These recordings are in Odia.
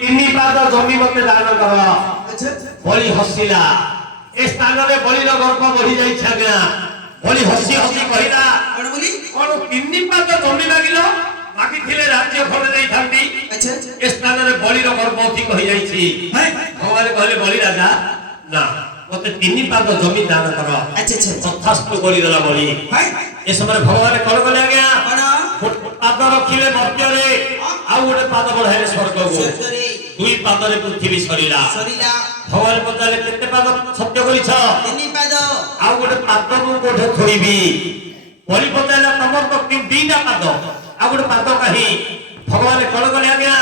ତିନି ପାଦ ଜମି ମତେ ଦାନ କର। ବଳି ହସିଲା। ଏ ସ୍ଥାନରେ ବଳିର ଗର୍ବ ବଢି ଯାଇଛି ଆଜ୍ଞା। ବଳି ହସି ହସି କହିଲା କଣ ତିନି ପାଦ ଜମି ମାଗିଲ? ମାଗିଥିଲେ ରାଜ୍ୟ ଖଣ୍ଡେ ଦେଇଥାନ୍ତି। ଏ ସ୍ଥାନରେ ବଳିର ଗର୍ବ ଅଧିକ ହୋଇଯାଇଛି। ଭଗବାନ କହିଲେ ବଳି ରାଜା ନା ମତେ ତିନି ପାଦ ଜମି ଦାନ କର। ତଥାସ୍ତୁ କରିଦେଲା ବଳି। ଏ ସମୟରେ ଭଗବାନ କଣ କଲେ ଆଜ୍ଞା? ପାଦ ରଖିଲେ ମର୍ତ୍ତ୍ୟରେ ଆଉ ଗୋଟେ ପାଦ ବଢାଇଲେ ସ୍ୱର୍ଗକୁ। ଦୁଇ ପାଦରେ ପୃଥିବୀ ସରିଲା। ଭଗବାନ ପଚାରିଲେ କେତେ ପାଦ ସତ୍ୟ କରିଛ? ଆଉ ଗୋଟେ ପାଦ ମୁଁ କୋଉଠି ଥୋଇବି? ବଳି ପଚାରିଲା ତମର ତ ଦିଟା ପାଦ ଆଉ ଗୋଟେ ପାଦ କାହିଁ? ଭଗବାନ କଣ କଲେ ଆଜ୍ଞା?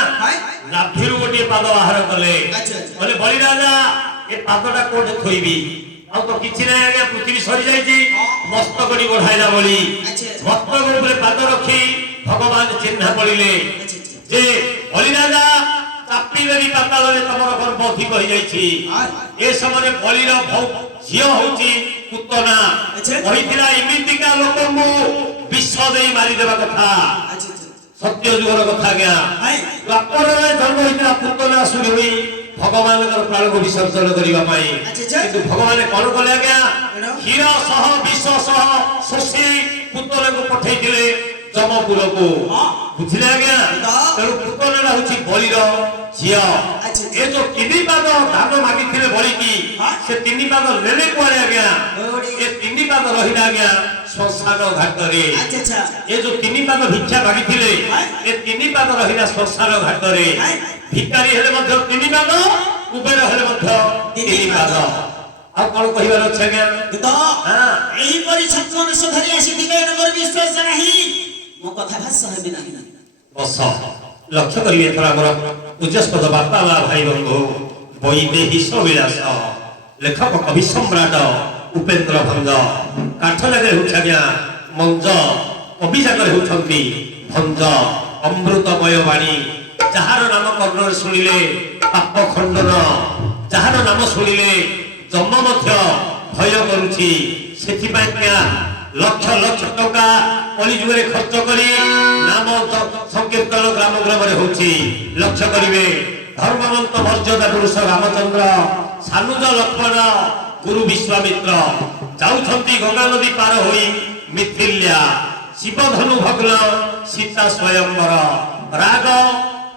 ନାଭିରୁ ଗୋଟିଏ ପାଦ ବାହାର କଲେ। କହିଲେ ବଳି ରାଜା ଏ ପାଦଟା କୋଉଠି ଥୋଇବି? ଆଉ ତ କିଛି ନାହିଁ ଆଜ୍ଞା, ପୃଥିବୀ ସରି ଯାଇଛି। ମସ୍ତକଟି ବଢାଇଲା ବଳି। ମସ୍ତକ ଉପରେ ପାଦ ରଖି ଭଗବାନ ଚିହ୍ନା ପଡ଼ିଲେ ଯେ ବଳି ରାଜା ଚାପିଦେବି ପାତାଳରେ ତମର ଗର୍ବ ଅଧିକ ହୋଇଯାଇଛି। ଏ ସମୟରେ ବଳିର ଝିଅ ହଉଛି ପୁତନା। କହିଥିଲା ଏମିତିକା ଲୋକଙ୍କୁ ବିଷ ଦେଇ ମାରିଦେବା କଥା। ସତ୍ୟ ଯୁଗର କଥା ଆଜ୍ଞା। ଦ୍ୱାପରରେ ଜନ୍ମ ହୋଇଥିଲା ପୁତନା ସୁରି ହୋଇ ଭଗବାନଙ୍କର ପ୍ରାଣକୁ ବିସର୍ଜନ କରିବା ପାଇଁ। କିନ୍ତୁ ଭଗବାନ କଣ କଲେ ଆଜ୍ଞା? କ୍ଷୀର ସହ ବିଷ ସହ ଶୋଷି ପୁତନାକୁ ପଠେଇଥିଲେ ଯମପୁରକୁ। ବୁଝିଲେ ଆଜ୍ଞା? ତେଣୁ ପୁତନା ହଉଛି ବଳିର ଝିଅ। ଏ ଯୋଉ ତିନି ପାଦ ଦାନ ମାଗିଥିଲେ ବଳିକି, ସେ ତିନି ପାଦ ନେଲେ କୁଆଡେ ଆଜ୍ଞା? ଏ ତିନି ପାଦ ରହିଲା ଆଜ୍ଞା ଶ୍ମଶାନ ଘାଟରେ। ଏ ଯୋଉ ତିନି ପାଦ ଭିକ୍ଷା ମାଗିଥିଲେ ଏ ତିନି ପାଦ ରହିଲା ଶ୍ମଶାନ ଘାଟରେ। ଭିକାରୀ ହେଲେ ମଧ୍ୟ ତିନି ପାଦ, କୁବେର ହେଲେ ମଧ୍ୟ ତିନି ପାଦ। ଆଉ କଣ କହିବାର ଅଛି ଆଜ୍ଞା? ଏହିପରି ଛଦ୍ମବେଶ ଧରି ଆସିଥିବେ ମୋର ବିଶ୍ୱାସ ନାହିଁ। ମୋ କଥା ଭାଷ ହେବେ ନାହିଁ। ବସ ଲକ୍ଷ୍ୟ କରିବେ ଏଥର ଆମର ପୂଜ୍ୟସ୍ପଦ ବାପା ମା ଭାଇ ବନ୍ଧୁ ବୈଦେହୀଶ ବିଳାସ ଲେଖକ କବି ସମ୍ରାଟ ଉପେନ୍ଦ୍ର ଭଞ୍ଜ। କାଠ ଜାଗାରେ ହେଉଛି ଆଜ୍ଞା ମଞ୍ଜ, କବି ଜାଗାରେ ହେଉଛନ୍ତି ଭଞ୍ଜ। ଅମୃତମୟ ବାଣୀ ଯାହାର ନାମ କର୍ଣ୍ଣରେ ଶୁଣିଲେ ପାପ ଖଣ୍ଡନ, ଯାହାର ନାମ ଶୁଣିଲେ ଯମ ମଧ୍ୟ ଭୟ କରୁଛି। ସେଥିପାଇଁ ଆଜ୍ଞା ଲକ୍ଷ ଲକ୍ଷ ଟଙ୍କା କଳିଯୁଗରେ ଖର୍ଚ୍ଚ କରି ନାମ ସଂକୀର୍ତ୍ତନ ଗ୍ରାମ ଗ୍ରାମରେ ହଉଛି। ଲକ୍ଷ୍ୟ କରିବେ ଧର୍ମବନ୍ତ ମର୍ଯ୍ୟାଦା ପୁରୁଷ ରାମଚନ୍ଦ୍ର, ସାନୁଜ ଲକ୍ଷ୍ମଣ, ଗୁରୁ ବିଶ୍ୱାମିତ୍ର ଯାଉଛନ୍ତି ଗଙ୍ଗା ନଦୀ ପାର ହୋଇ ମିଥିଲ୍ୟା। ଶିବଧନୁ ଭଗ୍ନ ସୀତା ସ୍ୱୟଂବର ରାଗ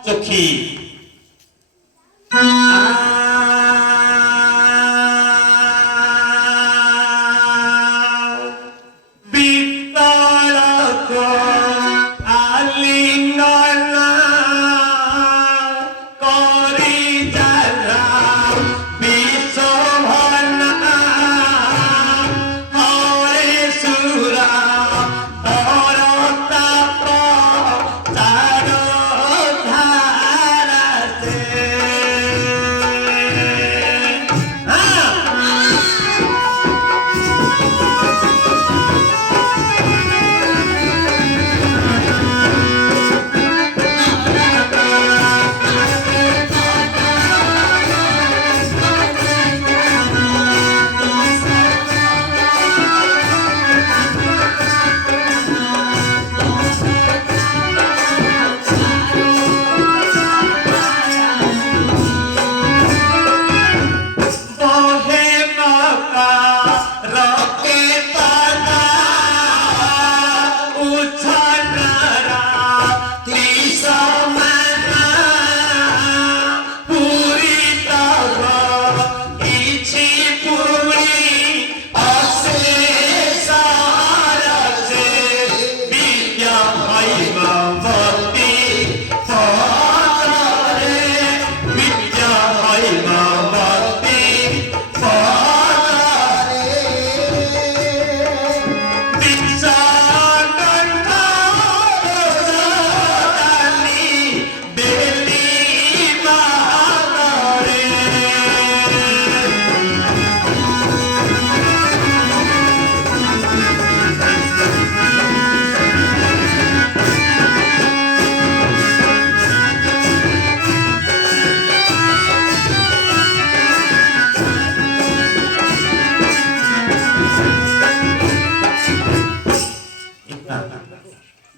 ଚୋଖୀ।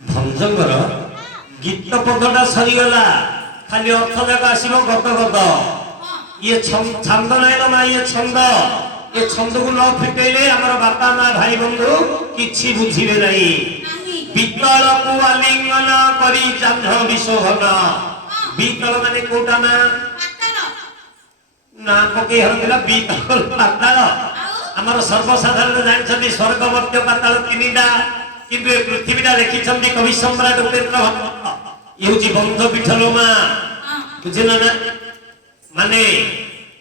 ଭଞ୍ଜଙ୍କର ଗୀତ ପଦଟା ସରିଗଲା, ଖାଲି ଅର୍ଥ ଯାକ ଆସିବ ଗଦ ଗଦ। ଇଏ ଛନ୍ଦ ନାହିଁ ନା ଇଏ ଛନ୍ଦ। ଏ ଛନ୍ଦକୁ ନ ଫିଟେଇଲେ ଆମର ବାପା ମା ଭାଇ ବନ୍ଧୁ କିଛି ବୁଝିବେ ନାହିଁ। ବିତଳକୁ ଆଲିଙ୍ଗନ କରି ଜାହ୍ନବୀ ଶୋଭନ। ବିତଳ ମାନେ କୋଉଟା ନା ନା ପକେଇ ହଉଥିଲା ବିତଳ ପାତାଳ। ଆମର ସର୍ବସାଧାରଣ ଜାଣିଛନ୍ତି ସ୍ୱର୍ଗ ମର୍ତ୍ତ୍ୟ ପାତାଳ ତିନିଟା, କିନ୍ତୁ ଏ ପୃଥିବୀଟା ଲେଖିଛନ୍ତି କବି ସମ୍ରାଟ ଉପେନ୍ଦ୍ର ଭଟ୍ଟ। ଇଏ ହଉଛି ବନ୍ଧ ପୀଠ ଲୋମା, ବୁଝିଲ ନା? ମାନେ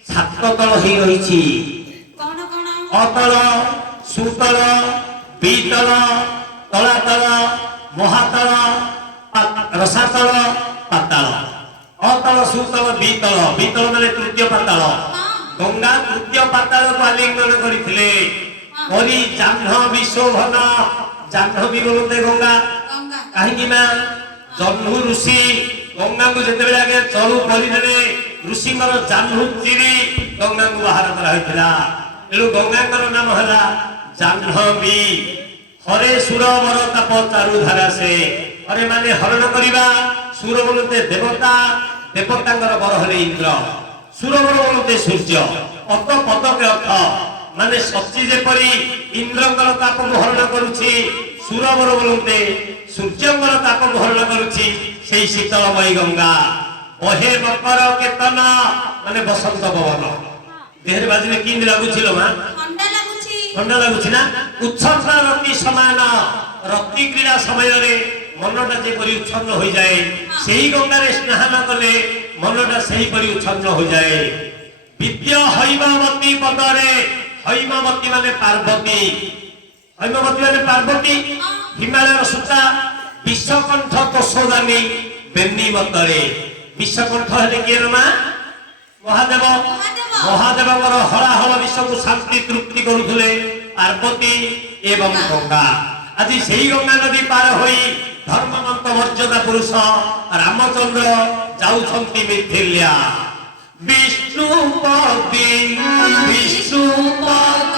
ସାତ ତଳ ହେଇ ରହିଛି। ଅତଳ, ସୁତଳ, ବିତଳ, ତଳାତଳ, ମହାତଳ, ରସାତଳ, ପାତାଳ। ଅତଳ, ସୁତଳ, ବିତଳ। ବିତଳ ମାନେ ତୃତୀୟ ପାତାଳ। ଗଙ୍ଗା ତୃତୀୟ ପାତାଳକୁ ଆଲିଙ୍ଗନ କରିଥିଲେ। କରି ଜାହ୍ନବୀ ଶୋଭନ। ଜାହ୍ନବୀ ବୋଲତେ ଗଙ୍ଗା, କାହିଁକି ନା ଜହ୍ନୁ ଋଷି ଗଙ୍ଗାକୁ ଯେତେବେଳେ ଆଗେ ଚଳୁ କରିଦେଲେ, ଋଷିଙ୍କର ଜାହ୍ନୁ ଚିରି ଗଙ୍ଗାକୁ ବାହାର କରାହୋଇଥିଲା। ତେଣୁ ଗଙ୍ଗାଙ୍କର ନାମ ହେଲା ଜାହ୍ନବୀ। ହରେ ସୁର ବର ତାପ ଚାରୁ ଧାରା ସେ। ହରେ ମାନେ ହରଣ କରିବା, ସୁର ବୋଲତେ ଦେବତା, ଦେବତାଙ୍କର ବର ହେଲେ ଇନ୍ଦ୍ର, ସୁର ବର ବୋଲତେ ସୂର୍ଯ୍ୟ। ଅତ ପଦକେ ଅର୍ଥ ମାନେ ସଚି ଯେପରି ଇନ୍ଦ୍ରଙ୍କର ତାପକୁ ହରଣ କରୁଛି, ସୁର ବର ବୋଲତେ ସୂର୍ଯ୍ୟଙ୍କର ତାପକୁ ହରଣ କରୁଛି, ସେଇ ଶୀତଳମୟୀ ଗଙ୍ଗା। ବହେ ମକର କେତନ ମାନେ ବସନ୍ତ ପବନ। ଦେହରେ ବାଜିଲେ କେମିତି ଲାଗୁଛି ଲୋ ମା? ଥଣ୍ଡା ଲାଗୁଛି ନା? ଉଚ୍ଛନ୍ନ ରତି ସମାନ। ରତି କ୍ରୀଡ଼ା ସମୟରେ ମନଟା ଯେପରି ଉଚ୍ଛନ୍ନ ହୋଇଯାଏ, ସେହି ଗଙ୍ଗାରେ ସ୍ନାନ କଲେ ମନଟା ସେହିପରି ଉଚ୍ଛନ୍ନ ହୋଇଯାଏ। ବିଦ୍ୟ ହୈମବତୀ ପଦରେ। ହୈମବତୀ ମାନେ ପାର୍ବତୀ। ହୈମବତୀ ମାନେ ପାର୍ବତୀ। ହିମାଳୟର ସୂତା ବିଷକଣ୍ଠ ତୋଷଦାନୀ ବେନି ମତରେ। ବିଷକଣ୍ଠ ହେଲେ କିଏ ମା? ମହାଦେବ। ମହାଦେବଙ୍କର ହଳାହଳ ବିଷକୁ ଶାନ୍ତି ତୃପ୍ତି କରୁଥିଲେ ପାର୍ବତୀ ଏବଂ ଗଙ୍ଗା। ଆଜି ସେଇ ଗଙ୍ଗା ନଦୀ ପାର ହୋଇ ଧର୍ମମନ୍ତ ମର୍ଯ୍ୟାଦା ପୁରୁଷ ରାମଚନ୍ଦ୍ର ଯାଉଛନ୍ତି ମିଥିଲ୍ୟା। ବିଷ୍ଣୁପତି ବିଷ୍ଣୁପଦ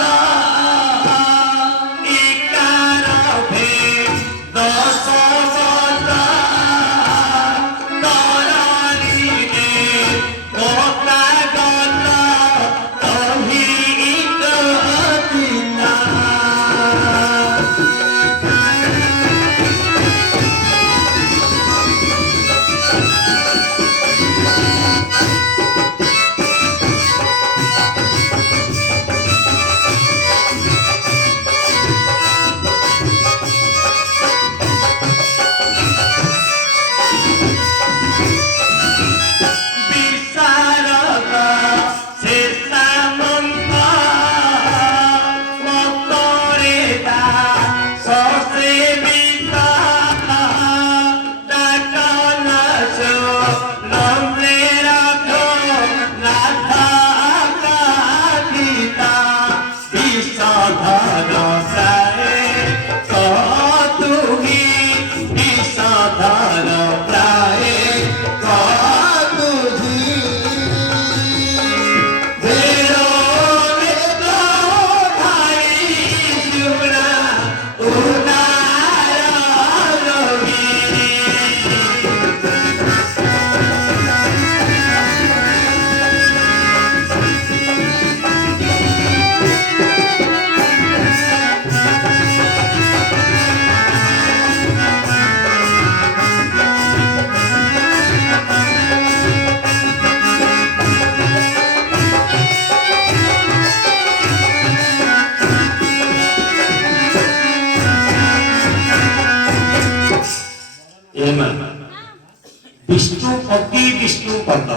ବିଷ୍ଣୁପତି ବିଷ୍ଣୁପଦ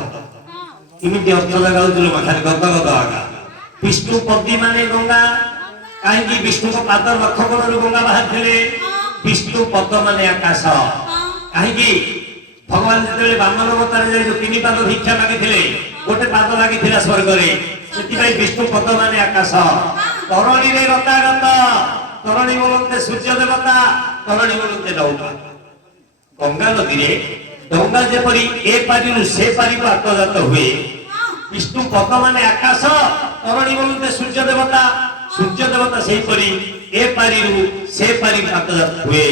ଏମିତି ଅର୍ଥ ଲଗାଉଥିଲୁ ଖାଲି ଗଦ ଗଦ ଆଗା। ବିଷ୍ଣୁପତି ମାନେ ଗଙ୍ଗା, କାହିଁକି ବିଷ୍ଣୁଙ୍କ ପାଦ ଲକ୍ଷ କୋଣରୁ ଗଙ୍ଗା ବାହାରିଥିଲେ। ବିଷ୍ଣୁପଦ ମାନେ ଆକାଶ, କାହିଁକି ଭଗବାନ ଯେତେବେଳେ ବାମନ ଅବତାରରେ ଯାଇ ଯୋଉ ତିନି ପାଦ ଭିକ୍ଷା ମାଗିଥିଲେ, ଗୋଟେ ପାଦ ଲାଗିଥିଲା ସ୍ୱର୍ଗରେ, ସେଥିପାଇଁ ବିଷ୍ଣୁପଦ ମାନେ ଆକାଶ। ତରଣୀରେ ଗତାଗତ। ତରଣୀ ବୋଲନ୍ତେ ସୂର୍ଯ୍ୟ ଦେବତା, ତରଣୀ ବୋଲନ୍ତେ ନୌକା। ଗଙ୍ଗା ନଦୀରେ ଡଙ୍ଗା ଯେପରି ଏ ପାରିରୁ ସେ ପାରିକୁ ଆତଜାତ ହୁଏ, ବିଷ୍ଣୁ ପଦ ମାନେ ଆକାଶ, ତରଣୀ ବୋଲନ୍ତେ ସୂର୍ଯ୍ୟ ଦେବତା, ସୂର୍ଯ୍ୟ ଦେବତା ସେହିପରି ଏ ପାରିରୁ ସେ ପାରିକୁ ଆତଜାତ ହୁଏ।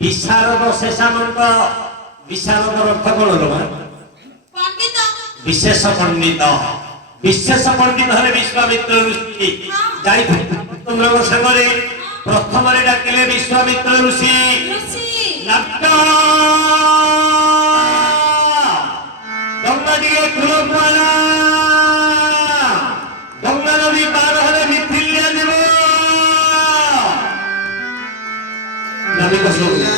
ବିଶାରଦ ଶେଷାନନ୍ଦ। ବିଶାରଦର ଅର୍ଥ କଣ? পণ্ডিত বিশেষ পণ্ডিত হলে বিশ্বামিত্র ঋষি যাই তোমরা সাগরে প্রথমরে ডাকিলে বিশ্বামিত্র ঋষি ঋষি নাট্য গঙ্গা দিয়ে কুলমালা গঙ্গা নদী পার হলে মিথিলিয়া দেব নাবিক সঙ্গী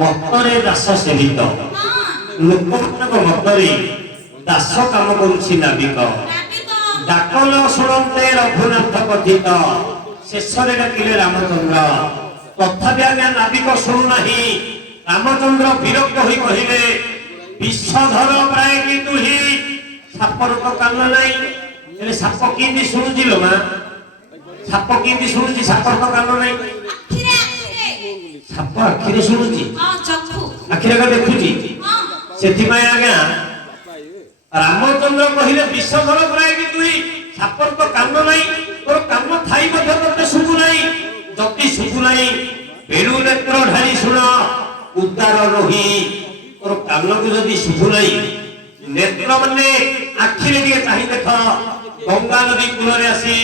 ମତରେ ଦାସ ସେବିତ ଲୋକମାନଙ୍କ ମତରେ ଦାସ କାମ କରୁଛି ନାବିକ ଡାକ ନ ଶୁଣନ୍ତେ ରଘୁନାଥ କଥିତ ଶେଷରେ ଡାକିଲେ ରାମଚନ୍ଦ୍ର ତଥାପି ଆଜ୍ଞା ନାବିକ ଶୁଣୁନାହିଁ ରାମଚନ୍ଦ୍ର ବିରକ୍ତ ହୋଇ କହିଲେ ବିଷଧର ପ୍ରାୟ କି ତୁହି ସାପର ତ କାନ ନାହିଁ ହେଲେ ସାପ କେମିତି ଶୁଣୁଛି ଲୋ ମା ସାପ କେମିତି ଶୁଣୁଛି ସାପର ତ କାନ ନାହିଁ ସାପ ଆଖିରେ ଶୁଣୁଛି ଆଖିରେ ଦେଖୁଛି ସେଥିପାଇଁ ଆଜ୍ଞା ରାମଚନ୍ଦ୍ର କହିଲେ ବିଷଧର ପ୍ରାୟ କି ତୁହି ସାପର ତ କାନ ନାହିଁ ତୋର କାନ ଥାଇ ମଧ୍ୟ ତୋତେ ଶୁଭୁ ନାହିଁ ଯଦି ଶୁଭୁ ନାହିଁ ବେଣୁ ନେତ୍ର ଢାଳି ଶୁଣ ଉଦାର ରହି ତୋର କାନକୁ ଯଦି ଶୁଭୁ ନାହିଁ ନେତ୍ର ମାନେ ଆଖିରେ ଟିକେ ଚାହିଁ ଦେଖ ଗଙ୍ଗା ନଦୀ କୂଳରେ ଆସି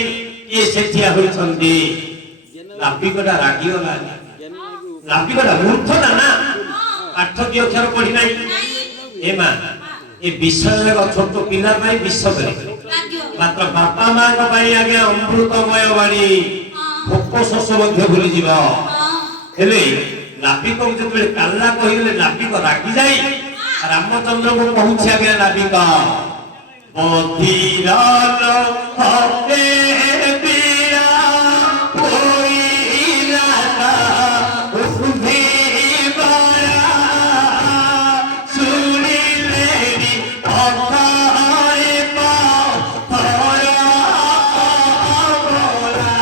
ଇଏ ସେଠିଆ ହୋଇଛନ୍ତି ନାବିକଟା ରାଗିଗଲା ନାବିକଟା ମୂର୍ଖଟା ନା ପାଠ କି ଅକ୍ଷର ପଢି ନାହିଁ ଏ ମା ଏ ବିଷୟ ଛୋଟ ପିଲା ପାଇଁ ବିଷ କରେ ମାତ୍ର ବାପା ମାଙ୍କ ପାଇଁ ଆଜ୍ଞା ଅମୃତମୟ ବାଣୀ ଭୋକ ଶୋଷ ମଧ୍ୟ ଭୁଲିଯିବ ହେଲେ ନାବିକ ଯେତେବେଳେ କାଲା କହିଲେ ନାବିକ ରାଗିଯାଇ ରାମଚନ୍ଦ୍ରଙ୍କୁ କହୁଛି ଆଜ୍ଞା ନାବିକ ବଧିର ଲୋକେ ବୀରା ହୋଇଲା ବୁଦ୍ଧିବଳା ଶୁଣିଲେଣି ଅଥରେ ପଥର ଅବଳା।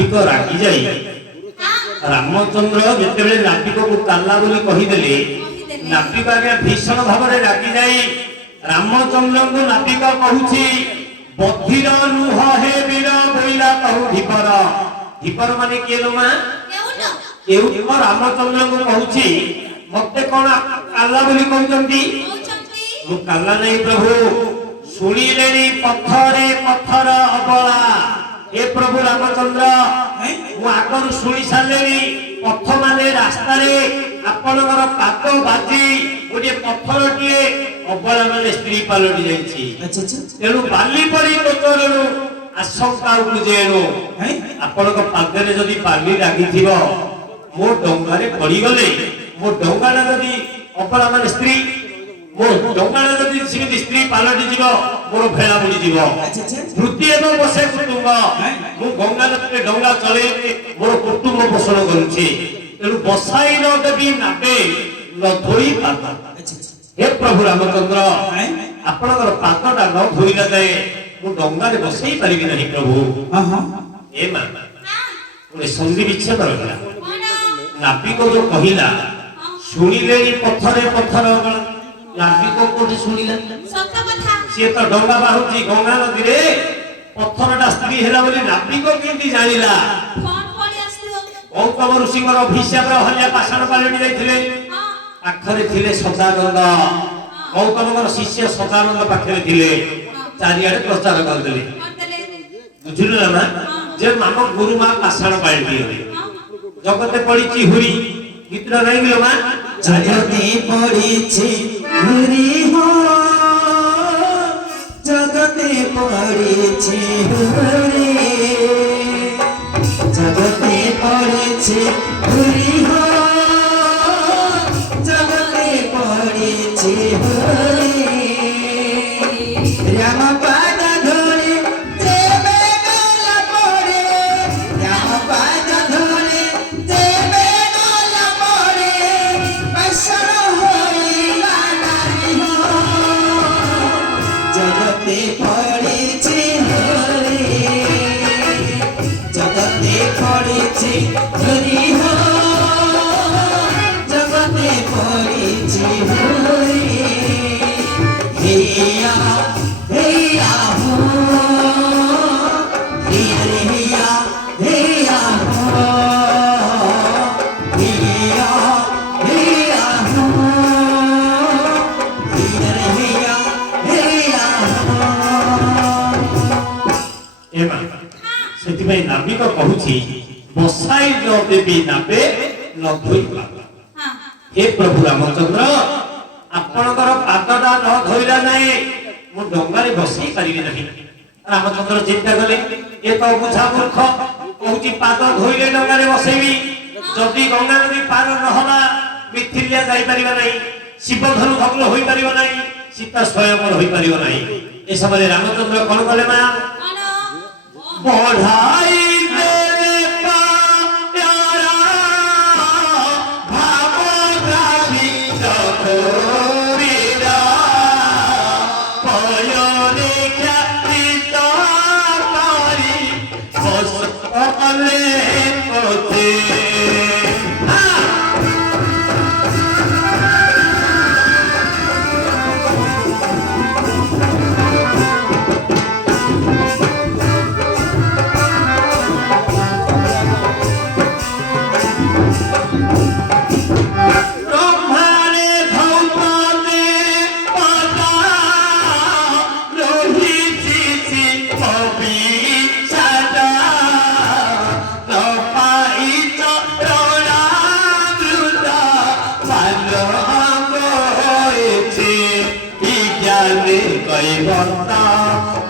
ନାବିକ ରାଗି ଯାଇ ରାମଚନ୍ଦ୍ର ଯେତେବେଳେ ନାବିକକୁ କାଲା ବୋଲି କହିଦେଲେ ନାବିକ ଆଜ୍ଞା ଭୀଷଣ ଭାବରେ ରାଗି ଯାଇ ରାମଚନ୍ଦ୍ରଙ୍କୁ ନାବିକ କହୁଛି ବଧିର ନୁହ ହେ ବୀର ବୋଇଲା କହୁ ଢିପର। ଢିପର ମାନେ କିଏ ଲୋ ମା? କେଉଟ ରାମଚନ୍ଦ୍ରଙ୍କୁ କହୁଛି ମତେ କଣ କାଲା ବୋଲି କହୁଛନ୍ତି? ମୁଁ କାଲା ନାହିଁ ପ୍ରଭୁ, ଶୁଣିଲେଣି ପଥରେ ପଥର ଅବଳା। हे प्रभु रामचंद्र मु आगर शुणी सारे पथ माने रास्तारे आपणकर पाद बाजी गोटे पत्थर टे अबला माने स्त्री पलटि जाइछि। तेणु बाली पड़ी तोचरणु आशंका उपजेणु आपणक पादरे जदि बाली लागिथिबो मो डंगारे पड़ी गले मो डंगाटा जदि अबला माने स्त्री मो डंगाटा जदि सिमिति स्त्री पलटि जिवो मोर भेड़ा बुड़ी जीवो वृत्ति एवं बसे कुटुंब मु गंगा नदीरे डंगा चले मोर कुटुंब पोषण करूछि। तेणु बसाई न देवी नाबे न धोई पाद। हे प्रभु रामचंद्र आपणकर पादटा न धोइला जाए मु डंगारे बसई पारिबि नाही प्रभु। ए मा पुणे संधि विच्छेद रहिला नाबिक जो कहिला शुणिलेनी पत्थरे पत्थर नाबिक कोठी शुणिला सत्य कथा से तो डंगा बाहुची गंगा नदी रे पत्थरटा स्त्री हेला बोली नाबिक केंती जानिला कोन पळी आस्तियो गौतम ऋषिଙ୍କର ଅଭିଶାପରେ ହରିଆ ପାଷାଣ ପାଲଟି ଯାଇଥିଲେ। ପାଖରେ ଥିଲେ ସଦାନନ୍ଦ ଗୌତମଙ୍କର ଶିଷ୍ୟ ସଦାନନ୍ଦ ପାଖରେ ଥିଲେ ଚାରିଆଡେ ପ୍ରଚାର କରିଦେଲେ ବୁଝିଲୁ ନା ମା ଯେ ଆମ ଗୁରୁ ମା ପାଷାଣ ପାଲଟି ଗଲେ ଜଗତେ ପଡିଛି ହୁରି ଗୀତଟା ନାହିଁ ଲୋ ମା जगते पड़ीछि हुरी हो जगते पड़ीछि हुरी जगते पड़ीछि हुरी हो जगते पड़ीछि हुरी राम पाद धरे जेबे गला पड़े राम पाद धरे जेबे गला पड़े बसर होइला नाही हो जगते पड़ीछि हरि जगते पड़ीछि हरि हो जगते पड़ीछि हरि हैया हैया हो हैया हैया हो हैया हैया हो हैया हैया हो ए मा सेति भाई नाबिक कहूची बसाई न देवी नाबे न धोई पाद। हे प्रभु रामचंद्र आपणकर पादटा न धोइला नाही मु डंगारे बसई पारिबि नाही। रामचंद्र चिंता कले ए तो बुझा मूर्ख कहूची पाद धोइले डंगारे बसईबी जदि गंगा नदी पार न होला मिथिलिया जाई परिबा नाही शिवधनु भग्न होई परिबा नाही सीता स्वयंवर होई परिबा नाही। ए समय रामचंद्र कोन कले मा बढ़ाई देवे प्यारा भावो गावी चकोरीरा पयोरे ख्यातित करी बसले पथे ब्रह्माणे भौतने पदा रोहिची कवि सदा तपाइच रणामृता पालम होइছে विज्ञाने कैवता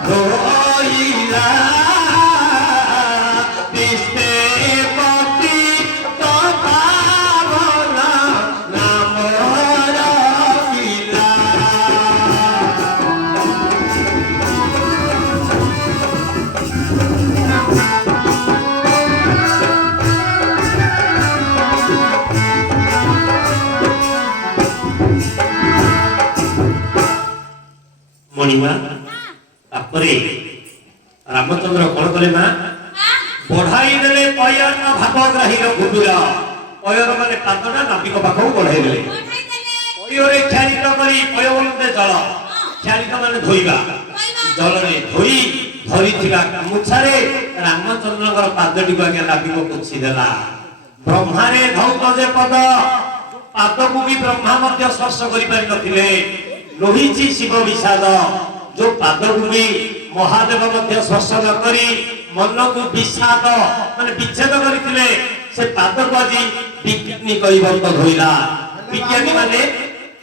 होइला विश्वे पति तभावना नाम रखिला। मणिमा तापरे रामचंद्र कौन कले मा ବଢାଇ ଦେଲେ ପୟନ ଭାବଗ୍ରାହୀର କୁଟୁର। ପୟର ମାନେ ପାଦଟା ନାବିକ ପାଖକୁ ବଢାଇ ଦେଲେ। ପୟରେ କ୍ଷାରିତ କରି ପୟ ବୋଲନ୍ତେ ଜଳ, କ୍ଷାରିତ ମାନେ ଧୋଇବା, ଜଳରେ ଧୋଇ ଧରିଥିବା ଗାମୁଛାରେ ରାମଚନ୍ଦ୍ରଙ୍କର ପାଦଟିକୁ ଆଜ୍ଞା ନାବିକ ପୋଛି ଦେଲା। ବ୍ରହ୍ମାରେ ଧୌତ ଯେ ପଦ, ପାଦକୁ ବି ବ୍ରହ୍ମା ମଧ୍ୟ ସ୍ପର୍ଶ କରିପାରିନଥିଲେ। ଲୋହିଛି ଶିବ ବିଷାଦ, ଯୋଉ ପାଦକୁ ବି ମହାଦେବ ମଧ୍ୟ ସ୍ପର୍ଶ ନ କରି ମନକୁ ବିଷାଦ ମାନେ ବିଚ୍ଛେଦ କରିଥିଲେ। ସେ ପାଦକୁ ଆଜି ବିଜ୍ଞାନୀ କହିବନ୍ତ ଧୋଇଲା। ବିଜ୍ଞାନୀ ମାନେ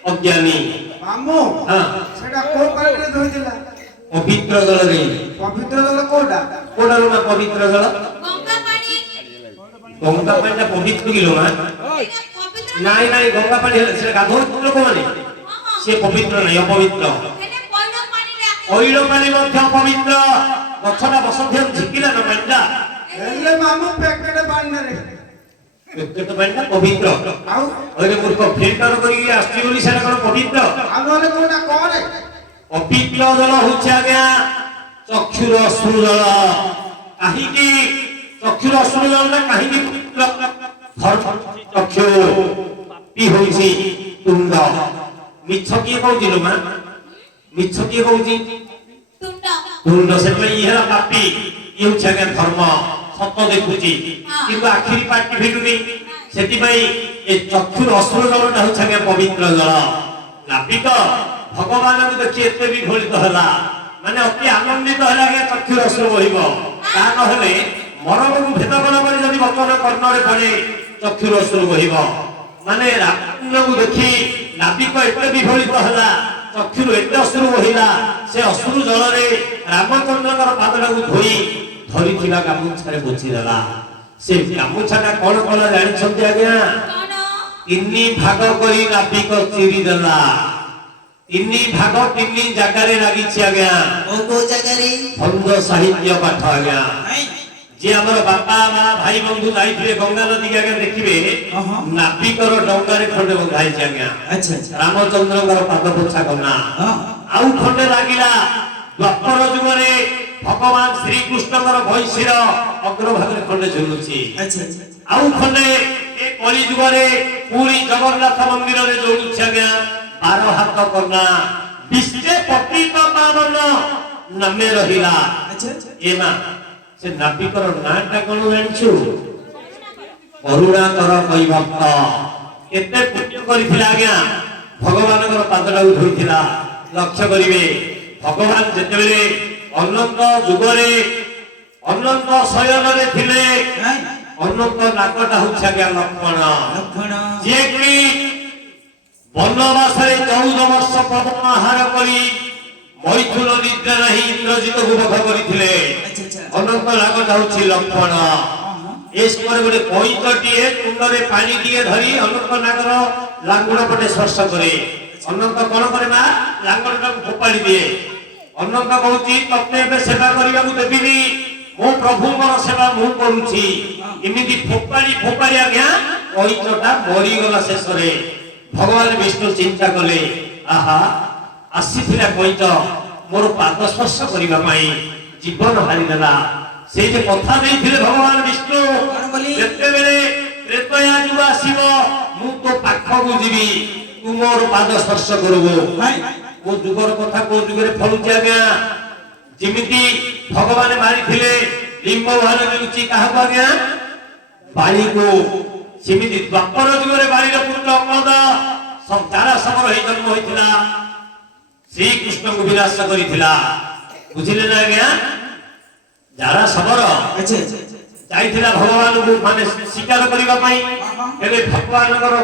ଅଜ୍ଞାନୀ। ମାମୁଁ ହଁ, ସେଟା କୋଉ ପାଣିରେ ଧୋଇଥିଲା? ପବିତ୍ର ଜଳରେ। ପବିତ୍ର ଜଳ କୋଉଟା? କୋଉଟା ନା ପବିତ୍ର ଜଳ? ଗଙ୍ଗା ପାଣି ଗଙ୍ଗା ପାଣିଟା ପବିତ୍ର କିଲୋ ମା? ଏଇଟା ପବିତ୍ର ନାଇଁ ନାଇଁ, ଗଙ୍ଗା ପାଣି ହେଲେ ସେଟା ଗାଧୋଉ ଲୋକମାନେ, ସେ ପବିତ୍ର ନାହିଁ, ଅପବିତ୍ର। ହେଲେ ପଇଡ଼ ପାଣିରେ ପଇଡ଼ ପାଣି ମଧ୍ୟ ପବିତ୍ର। ଗଛଟା ବସନ୍ତି ଝିକିଲା ନା ପାଣିଟା, ହେଲେ ମାମୁ ପ୍ୟାକେଟ ପାଣିରେ ପେଟ ପାଣିଟା ପବିତ୍ର। ଆଉ ଓରେ ମୂର୍ଖ, ଫିଲ୍ଟର କରିକି ଆସିଛି ବୋଲି ସେଟା କଣ ପବିତ୍ର? ଆଉ ନହେଲେ କୋଉଟା କରେ? ପବିତ୍ର ଜଳ ହଉଛି ଆଜ୍ଞା ଚକ୍ଷୁର ଅଶ୍ରୁ ଜଳ। କାହିଁକି ଚକ୍ଷୁର ଅଶ୍ରୁ ଜଳଟା କାହିଁକି ପବିତ୍ର? ଚକ୍ଷୁ ପାପି ହଉଛି ତୁଣ୍ଡ। ମିଛ କିଏ କହୁଛି ଲୋ ମା? ମିଛ କିଏ କହୁଛି? ତୁଣ୍ଡ ତୁଣ୍ଡ। ସେଥିପାଇଁ ଇଏ ହେଲା ପାପି, ଇଏ ହଉଛି ଆଜ୍ଞା ଧର୍ମ, ସତ ଦେଖୁଛି କିନ୍ତୁ ଆଖିରି ପାଟି ଫିଟୁନି। ସେଥିପାଇଁ ଏ ଚକ୍ଷୁର ଅଶ୍ରୁ ଜଳଟା ହଉଛି ଆଜ୍ଞା ପବିତ୍ର ଜଳ। ନାବିକ ଭଗବାନଙ୍କୁ ଦେଖି ଏତେ ବିଫଳିତ ହେଲା, ମାନେ ଅତି ଆନନ୍ଦିତ ହେଲା ଆଜ୍ଞା ଚକ୍ଷୁର ଅଶ୍ରୁ ବହିବ। ତା ନହେଲେ ମରମକୁ ଭେଦକଣ କରି ଯଦି ବଚନ କର୍ଣ୍ଣରେ ପଡେ ଚକ୍ଷୁର ଅଶ୍ରୁ ବହିବ। ମାନେ ରାମଚନ୍ଦ୍ରଙ୍କୁ ଦେଖି ନାବିକ ଏତେ ବିଫଳିତ ହେଲା, ଚକ୍ଷୁରୁ ଏତେ ଅଶ୍ରୁ ବହିଲା, ସେ ଅଶ୍ରୁ ଜଳରେ ରାମଚନ୍ଦ୍ରଙ୍କର ପାଦଟାକୁ ଧୋଇ ଧରିଥିବା ଗାମୁଛାରେ ପୋଛିଦେଲା। ସେ ଗାମୁଛାଟା କଣ କଲା ଜାଣିଛନ୍ତି ଆଜ୍ଞା? କଣ ତିନି ଭାଗ କରି ନାବିକ ଚିରି ଦେଲା। ତିନି ଭାଗ ତିନି ଜାଗାରେ ଲାଗିଛି ଆଜ୍ଞା। କୋଉ ଜାଗାରେ? ଭଙ୍ଗ ସାହିତ୍ୟ ପାଠ ଆଜ୍ଞା। ନାଇଁ ଯିଏ ଆମର ବାପା ମା ଭାଇ ବନ୍ଧୁ ଯାଇଥିବେ ଗଙ୍ଗା ନଦୀ ଆଜ୍ଞା ଦେଖିବେ, ନାବିକର ଡଙ୍ଗାରେ ଖଣ୍ଡେ ବନ୍ଧା ହେଇଛି ଆଜ୍ଞା। ଆଚ୍ଛା ଆଚ୍ଛା ରାମଚନ୍ଦ୍ରଙ୍କର ପାଦ ପୋଛା କନା। ହଁ ଆଉ ଖଣ୍ଡେ ଲାଗିଲା ଦ୍ୱାପର ଯୁଗରେ ଭଗବାନ ଶ୍ରୀକୃଷ୍ଣଙ୍କର ବଂଶୀର ଅଗ୍ରଭାଗରେ ଖଣ୍ଡେ ଝୁଲୁଛି। ଆଚ୍ଛା ଆଚ୍ଛା ଆଉ ଖଣ୍ଡେ ଏ କଳି ଯୁଗରେ ପୁରୀ ଜଗନ୍ନାଥ ମନ୍ଦିରରେ ଯୋଡୁଛି ଆଜ୍ଞା 12 ହାତ କନା। ବିଶ୍ୱେ ପତିତ ପାବନ ନାମେ ରହିଲା। ଆଚ୍ଛା ଏ ମା, ସେ ନାବିକର ନାଁଟା କଣ ଜାଣିଛୁ? କରୁଣାକର କୈଭକ୍ତ। କେତେ ପୁଣ୍ୟ କରିଥିଲା ଆଜ୍ଞା, ଭଗବାନଙ୍କର ପାଦଟାକୁ ଧୋଇଥିଲା। ଲକ୍ଷ୍ୟ କରିବେ, ଭଗବାନ ଯେତେବେଳେ ଅନନ୍ତ ଯୁଗରେ ଅନନ୍ତ ଶୟନରେ ଥିଲେ, ନାଇଁ ଅନନ୍ତ ନାଗଟା ହଉଛି ଆଜ୍ଞା ଲକ୍ଷ୍ମଣ, ଲକ୍ଷଣ ଯିଏକି ବନବାସରେ 14 ବର୍ଷ ପବନ ଆହାର କରି ମୈଥୁନ ନିଦ୍ରା ନାହିଁ ଇନ୍ଦ୍ରଜିତକୁ ବଧ କରିଥିଲେ। ଆଚ୍ଛା ଆଚ୍ଛା ଅନନ୍ତ ନାଗଟା ହଉଛି ଲକ୍ଷ୍ମଣ। ଏ ସମୟରେ ଗୋଟେ କଇଁଚଟିଏ କୁଣ୍ଡରେ ପାଣି ଟିକେ ଧରି ଅନନ୍ତ ନାଗର ଲାଙ୍ଗୁଡ଼ ପଟେ ସ୍ପର୍ଶ କରେ। ଅନନ୍ତ କଣ କରେ ନା, ଲାଙ୍ଗୁଡ଼ଟାକୁ ଫୋପାଡ଼ି ଦିଏ। ଅନନ୍ତ କହୁଛି ତତେ ଏବେ ସେବା କରିବାକୁ ଦେବିନି, ମୋ ପ୍ରଭୁଙ୍କର ସେବା ମୁଁ କରୁଛି। ଏମିତି ଫୋପାଡ଼ି ଫୋପାଡ଼ି ଆଜ୍ଞା କଇଁଚଟା ମରିଗଲା ଶେଷରେ। ଭଗବାନ ବିଷ୍ଣୁ ଚିନ୍ତା କଲେ, ଆହା ଆସିଥିଲା କଇଁଚ ମୋର ପାଦ ସ୍ପର୍ଶ କରିବା ପାଇଁ, ଜୀବନ ହାରିଦେଲା। ସେଇ ଯେ କଥା ଦେଇଥିଲେ ଭଗବାନ ବିଷ୍ଣୁ, କଣ ବୋଲି? ଯେତେବେଳେ ତ୍ରେତୟା ଯୁଗ ଆସିବ ମୁଁ ତୋ ପାଖକୁ ଯିବି, ତୁ ମୋର ପାଦ ସ୍ପର୍ଶ କରିବୁ। ନାଇଁ କୋ ଯୁଗର କଥା କୋ ଯୁଗରେ ଫଳୁଛି ଆଜ୍ଞା। ଯେମିତି ଭଗବାନ ମାରିଥିଲେ ଲିମ୍ବ ଭାର ମିଳୁଛି କାହାକୁ ଆଜ୍ଞା? ବାଳିକୁ। ସେମିତି ଦ୍ୱାପର ଯୁଗରେ ବାଳିର ପୁତ୍ର ଅଙ୍ଗଦ ଚାରା ସମର ହେଇ ଜନ୍ମ ହୋଇଥିଲା, ଶ୍ରୀକୃଷ୍ଣଙ୍କୁ ବିନାଶ କରିଥିଲା। ବୁଝିଲେ ନା ଆଜ୍ଞା? ଯାରା ସମର ଆଚ୍ଛା ଆଚ୍ଛା ଯାଇଥିଲା ଭଗବାନଙ୍କୁ ମାନେ ସ୍ୱୀକାର କରିବା ପାଇଁ, ହେଲେ ଭଗବାନଙ୍କର